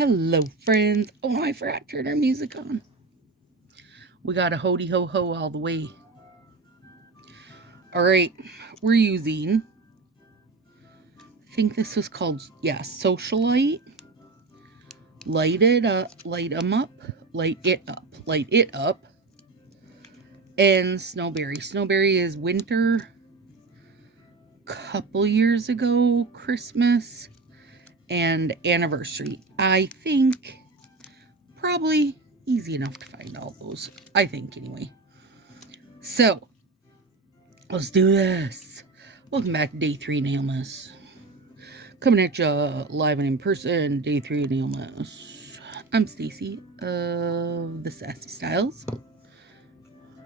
Hello, friends. Oh, I forgot to turn our music on. We got a hody ho ho all the way. All right, we're using, I think this was called, Socialite. Light it up, light them up, light it up. And Snowberry. Snowberry is winter, couple years ago, Christmas, and anniversary. I think probably easy enough to find all those. I think, anyway. So, let's do this. Welcome back to Day 3 Nailmas. Coming at you live and in person, Day 3 Nailmas. I'm Stacy of the Sassy Styles.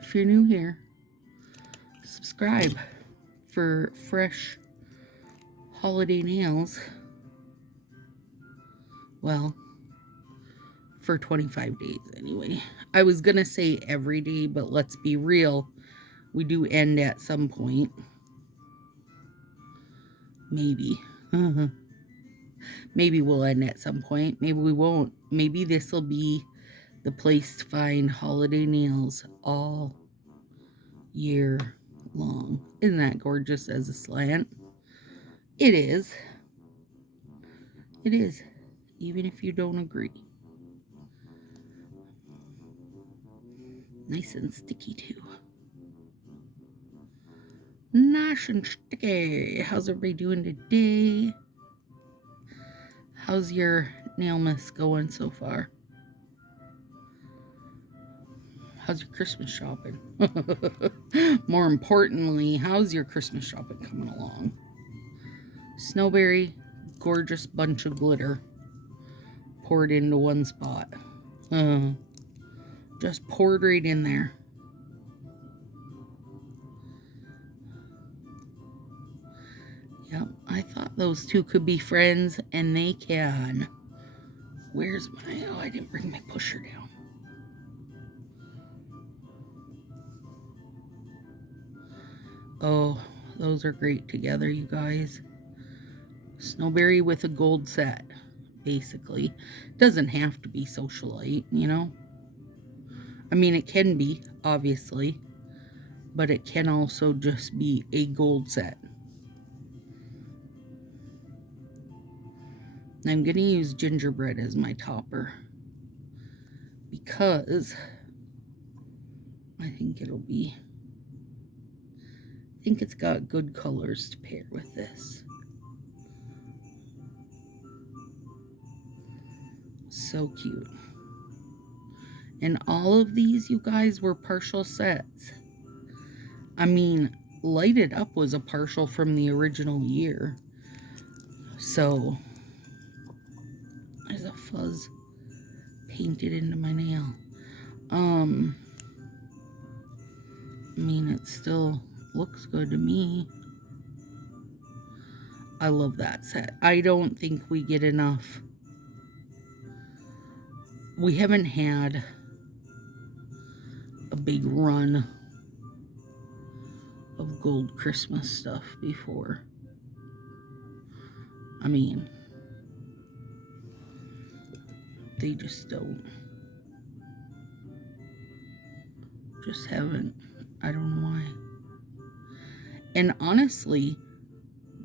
If you're new here, subscribe for fresh holiday nails. Well, for 25 days anyway. I was gonna say every day, but let's be real. We do end at some point. Maybe. Maybe we'll end at some point. Maybe we won't. Maybe this will be the place to find holiday nails all year long. Isn't that gorgeous as a slant? It is. It is. Even if you don't agree. Nice and sticky too. Nice and sticky. How's everybody doing today? How's your Nailmas going so far? How's your Christmas shopping? More importantly, how's your Christmas shopping coming along? Snowberry, gorgeous bunch of glitter poured into one spot. Just poured right in there. Yep, I thought those two could be friends, and they can. Where's my... Oh, I didn't bring my pusher down. Oh, those are great together, you guys. Snowberry with a gold set, basically. Doesn't have to be Socialite, you know? I mean, it can be, obviously. But it can also just be a gold set. I'm going to use gingerbread as my topper because I think it'll be, I think it's got good colors to pair with this. So cute. And all of these, you guys, were partial sets. I mean, Light It Up was a partial from the original year. So... there's a fuzz painted into my nail. I mean, it still looks good to me. I love that set. I don't think we get enough. We haven't had a big run of gold Christmas stuff before. I mean... they just don't. Just haven't. I don't know why. And honestly,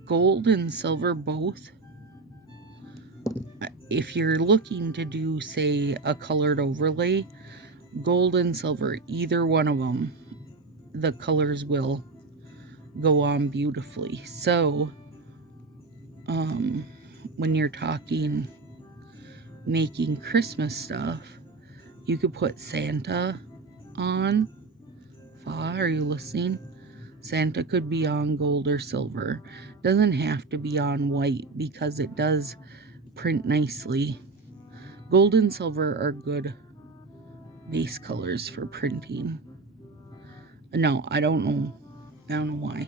gold and silver both, if you're looking to do, say, a colored overlay, gold and silver, either one of them, the colors will go on beautifully. So, when you're talking... making Christmas stuff, you could put Santa on. Are you listening? Santa could be on gold or silver. Doesn't have to be on white because it does print nicely. Gold and silver are good base colors for printing. No, I don't know. I don't know why.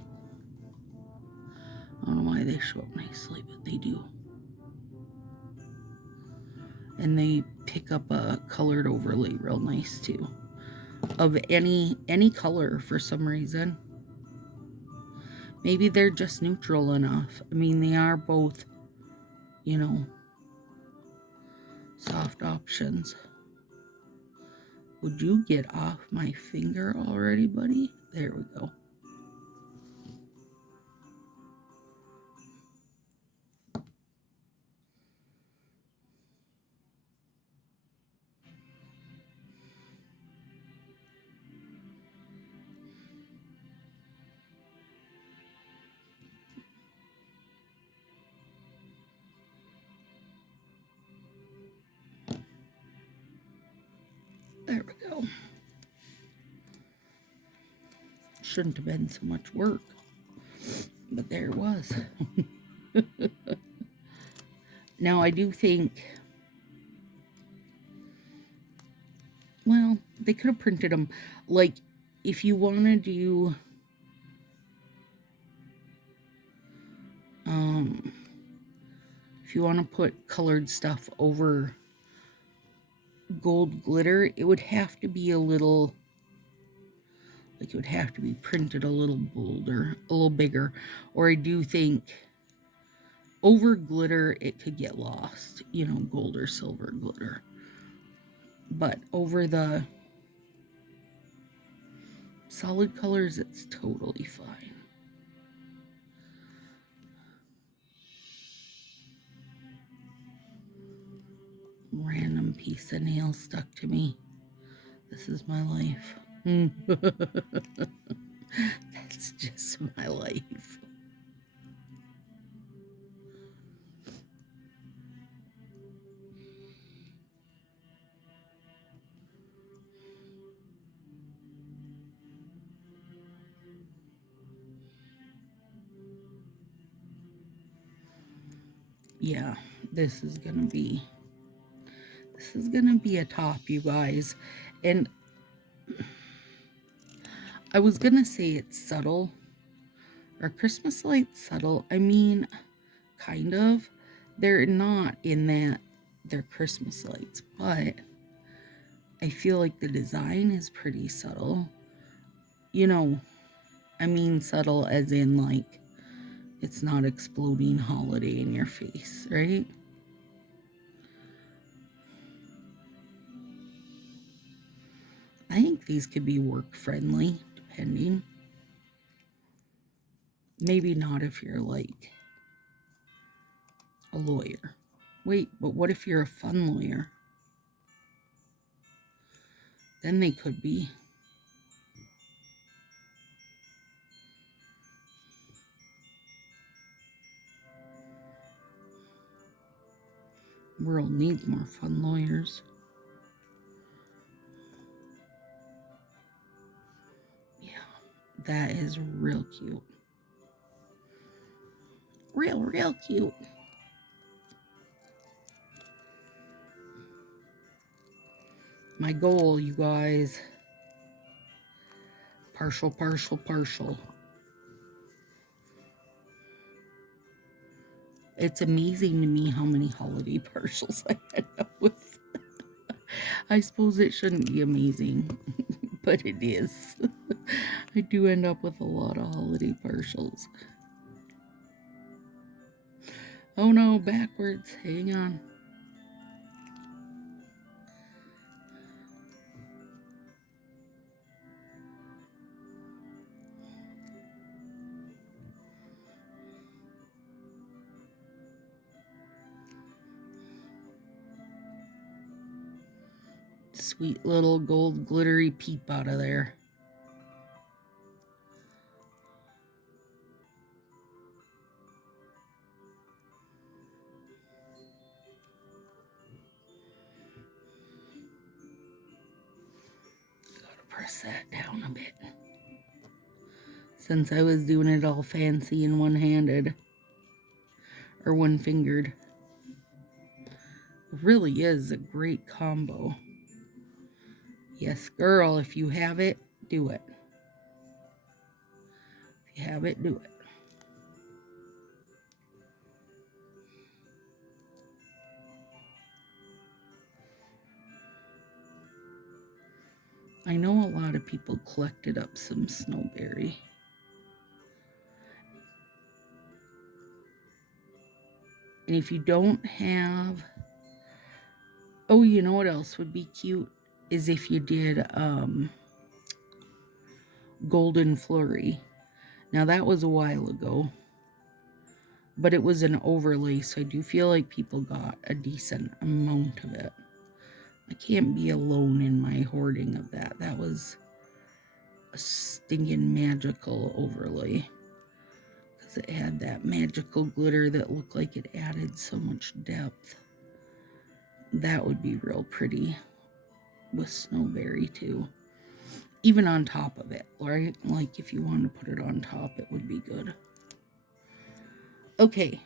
I don't know why they show up nicely, but they do. And they pick up a colored overlay real nice too. Of any color for some reason. Maybe they're just neutral enough. I mean, they are both, you know, Soft options. Would you get off my finger already, buddy? There we go. There we go. Shouldn't have been so much work, but there it was. Now, I do think, well, they could have printed them. Like, if you want to do, if you want to put colored stuff over gold glitter, it would have to be a little, like it would have to be printed a little bolder, a little bigger. Or I do think over glitter, it could get lost, you know, gold or silver glitter. But over the solid colors, it's totally fine. Random piece of nail stuck to me. This is my life. That's just my life. Yeah, this is gonna be a top, you guys. And I was gonna say it's subtle. Are Christmas lights subtle? I mean, kind of. They're not in that they're Christmas lights, but I feel like the design is pretty subtle. You know, I mean subtle as in like it's not exploding holiday in your face, right? I think these could be work friendly, depending. Maybe not if you're like a lawyer. Wait, but what if you're a fun lawyer? Then they could be. World needs more fun lawyers. Yeah, that is real cute. Real cute. My goal, you guys. Partial. It's amazing to me how many holiday partials I end up with. I suppose it shouldn't be amazing, but it is. I do end up with a lot of holiday partials. Oh no, backwards. Hang on. Sweet little gold glittery peep out of there. Gotta press that down a bit. Since I was doing it all fancy and one-handed. Or one-fingered. It really is a great combo. Yes, girl, if you have it, do it. If you have it, do it. I know a lot of people collected up some snowberry. And if you don't have Oh, you know what else would be cute? Is if you did Golden Flurry. Now that was a while ago, but it was an overlay, so I do feel like people got a decent amount of it. I can't be alone in my hoarding of that. That was a stinking magical overlay, because it had that magical glitter that looked like it added so much depth. That would be real pretty with Snowberry too. Even on top of it, right? Like if you wanted to put it on top, it would be good. Okay.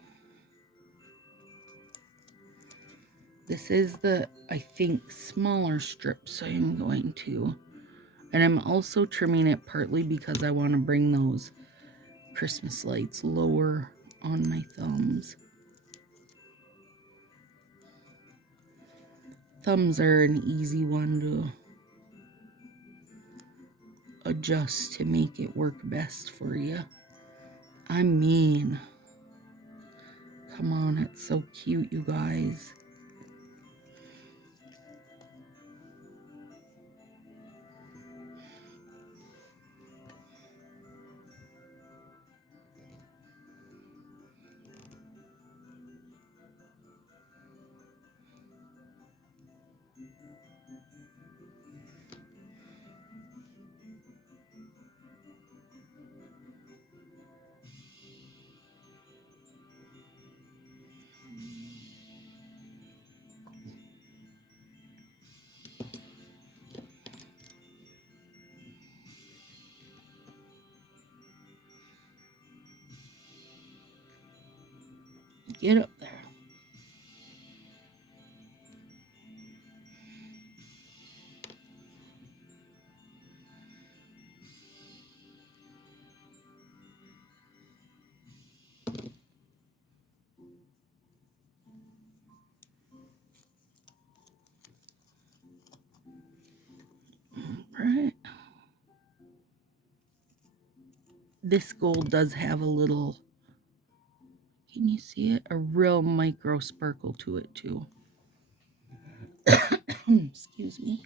This is the, I think, smaller strip, so I'm going to. And I'm also trimming it partly because I want to bring those Christmas lights lower on my thumbs. Thumbs are an easy one to adjust to make it work best for you. I mean, come on, it's so cute, you guys. Get up there. Right. This gold does have a little, can you see it? A real micro sparkle to it too. Excuse me.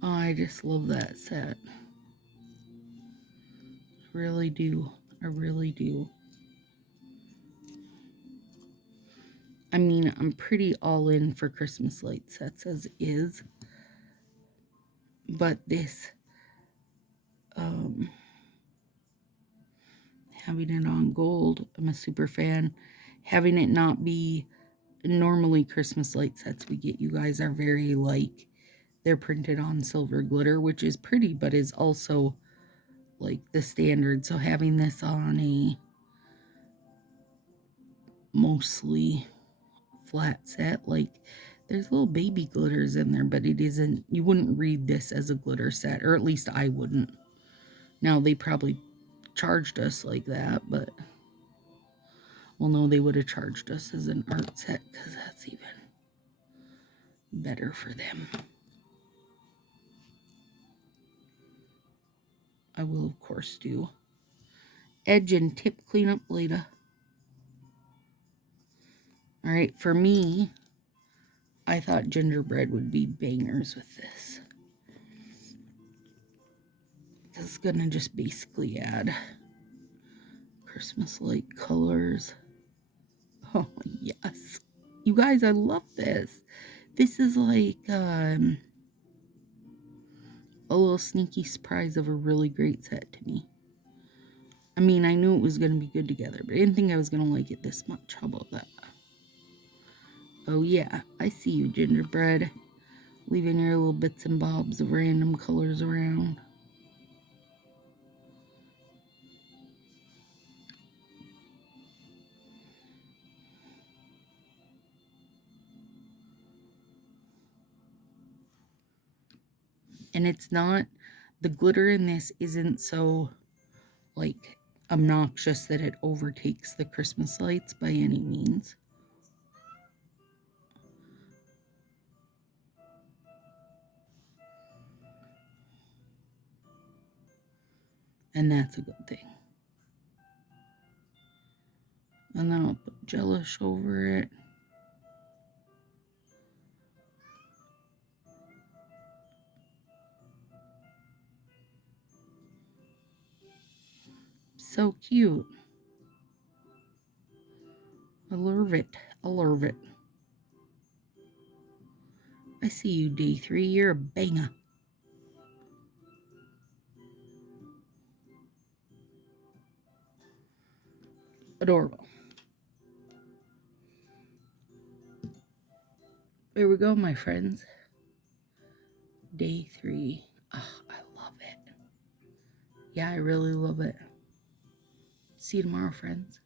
Oh, I just love that set. I really do. I really do. I mean, I'm pretty all in for Christmas light sets as is. But this, having it on gold, I'm a super fan. Having it not be normally Christmas light sets we get, you guys, are very like, they're printed on silver glitter, which is pretty, but is also like the standard. So having this on a mostly flat set, like there's little baby glitters in there, but it isn't, you wouldn't read this as a glitter set, or at least I wouldn't. Now they probably charged us like that, but well, no, they would have charged us as an art set, because that's even better for them. I will, of course, do edge and tip cleanup later. All right, for me, I thought gingerbread would be bangers with this. This is gonna just basically add Christmas light colors. Oh, yes. You guys, I love this. This is like a little sneaky surprise of a really great set to me. I mean, I knew it was going to be good together, but I didn't think I was going to like it this much. How about that? Oh, yeah. I see you, gingerbread. Leaving your little bits and bobs of random colors around. And it's not, the glitter in this isn't so, like, obnoxious that it overtakes the Christmas lights by any means. And that's a good thing. And then I'll put gelish over it. So cute. I love it. I love it. I see you, day 3. You're a banger. Adorable. There we go, my friends. Day 3. Oh, I love it. Yeah, I really love it. See you tomorrow, friends.